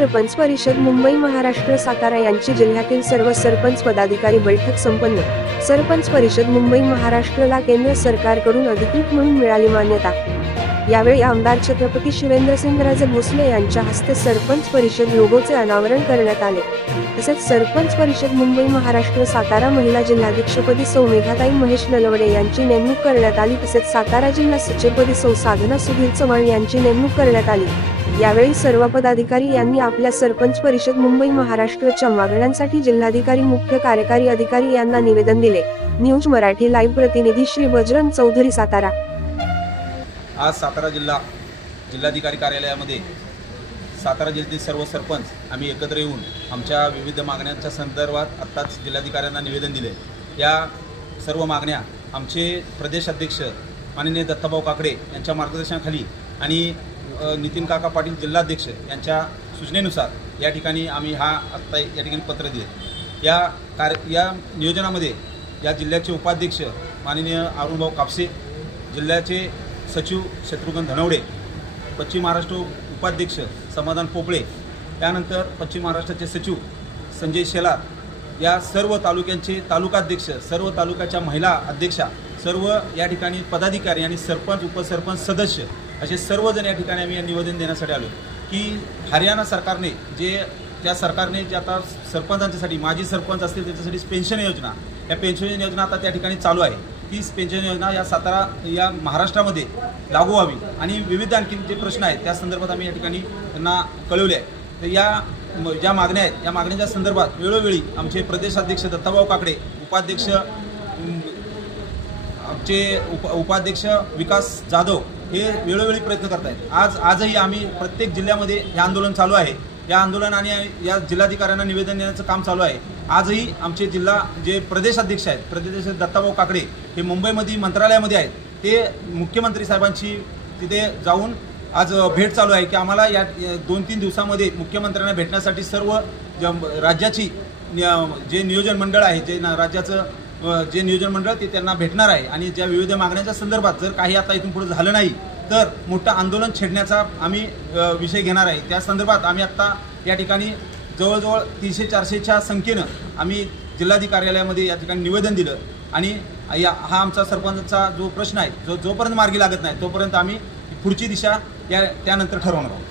सरपंच परिषद मुंबई महाराष्ट्र सातारा यांची जिल्ह्यातील सर्व सरपंच पदाधिकारी बैठक संपन्न। सरपंच परिषद मुंबई महाराष्ट्रला केंद्र सरकारकडून अधिकृत म्हणून मिळाली मान्यता। यावेळी आमदार छत्रपती शिवेंद्रसिंहराजे भोसले यांच्या हस्ते सरपंच परिषद लोगोचे अनावरण करण्यात आले। तसेच सरपंच परिषद मुंबई महाराष्ट्र सातारा महिला जिल्हाध्यक्षपदी सौ मेघाताई महेश नलवडे यांची नेमणूक करण्यात आली। तसेच सातारा जिल्हा सचिवपदी सौ साधना सुधीर चव्हाण यांची नेमणूक करण्यात आली। यावेळी सर्व पदाधिकारी यांनी आपल्या सरपंच परिषद मुंबई महाराष्ट्रच्या मागण्यांसाठी जिल्हाधिकारी मुख्य कार्यकारी अधिकारी यांना निवेदन दिले। न्यूज मराठी लाईव्ह प्रतिनिधी श्री बजरंग चौधरी सातारा। आज सातारा जिल्हाधिकारी कार्यालयामध्ये सातारा जिल्ह्यातील सर्व सरपंच आम्ही एकत्र येऊन आमच्या विविध मागण्यांच्या संदर्भात आत्ताच जिल्हाधिकाऱ्यांना निवेदन दिले। या सर्व मागण्या आमचे प्रदेश अध्यक्ष माननीय दत्ताभाऊ काकडे यांच्या मार्गदर्शनाखाली आणि नितीन काका पाटील जिल्हाध्यक्ष यांच्या सूचनेनुसार या ठिकाणी आम्ही आत्ता या ठिकाणी पत्र दिले। या नियोजनामध्ये या जिल्ह्याचे उपाध्यक्ष माननीय अरुणभाऊ कापसे, जिल्ह्याचे सचिव शत्रुघ्न धनवडे, पश्चिम महाराष्ट्र उपाध्यक्ष समाधान पोपळे, त्यानंतर पश्चिम महाराष्ट्राचे सचिव संजय शेलार, या सर्व तालुक्यांचे तालुकाध्यक्ष, सर्व तालुक्याच्या महिला अध्यक्षा, सर्व या ठिकाणी पदाधिकारी आणि सरपंच उपसरपंच सदस्य असे सर्वजण या ठिकाणी आम्ही निवेदन देण्यासाठी आलो की हरियाणा सरकारने त्या सरकारने जे आता सरपंचांसाठी माजी सरपंच असतील त्याच्यासाठी पेन्शन योजना, या पेन्शन योजना आता त्या ठिकाणी चालू आहे। तीच पेन्शन योजना या सातारा या महाराष्ट्रामध्ये लागू व्हावी आणि विविध आणखी जे प्रश्न आहेत त्या संदर्भात आम्ही या ठिकाणी त्यांना कळवले आहे। तर या ज्या मागण्या आहेत या मागण्यांच्या संदर्भात वेळोवेळी आमचे प्रदेशाध्यक्ष दत्ताभाऊ काकडे, उपाध्यक्ष उपाध्यक्ष विकास जाधव हे वेळोवेळी प्रयत्न करत आहेत। आजही आम्ही प्रत्येक जिल्ह्यामध्ये हे आंदोलन चालू आहे। या आंदोलन आणि या जिल्हाधिकाऱ्यांना निवेदन देण्याचं काम चालू आहे। आजही आमचे जे प्रदेशाध्यक्ष आहेत, प्रदेश दत्ताभाऊ काकडे हे मुंबईमध्ये मंत्रालयामध्ये आहेत। ते मुख्यमंत्री साहेबांची तिथे जाऊन आज भेट चालू आहे की आम्हाला या 2-3 दिवसामध्ये मुख्यमंत्र्यांना भेटण्यासाठी सर्व राज्याची जे नियोजन मंडळ आहे, राज्याचं जे नियोजन मंडळ ते त्यांना भेटणार आहे आणि ज्या विविध मागण्यांच्या संदर्भात जर काही आता इथून पुढे झालं नाही तर मोठं आंदोलन छेडण्याचा आम्ही विषय घेणार आहे। त्या संदर्भात आम्ही आत्ता या ठिकाणी जवळजवळ 300-400च्या संख्येनं आम्ही जिल्हाधिकारी कार्यालयामध्ये या ठिकाणी निवेदन दिलं आणि हा आमचा सरपंचाचा जो प्रश्न आहे जोपर्यंत मार्गी लागत नाही तोपर्यंत आम्ही पुढची दिशा त्यानंतर ठरवणार आहोत।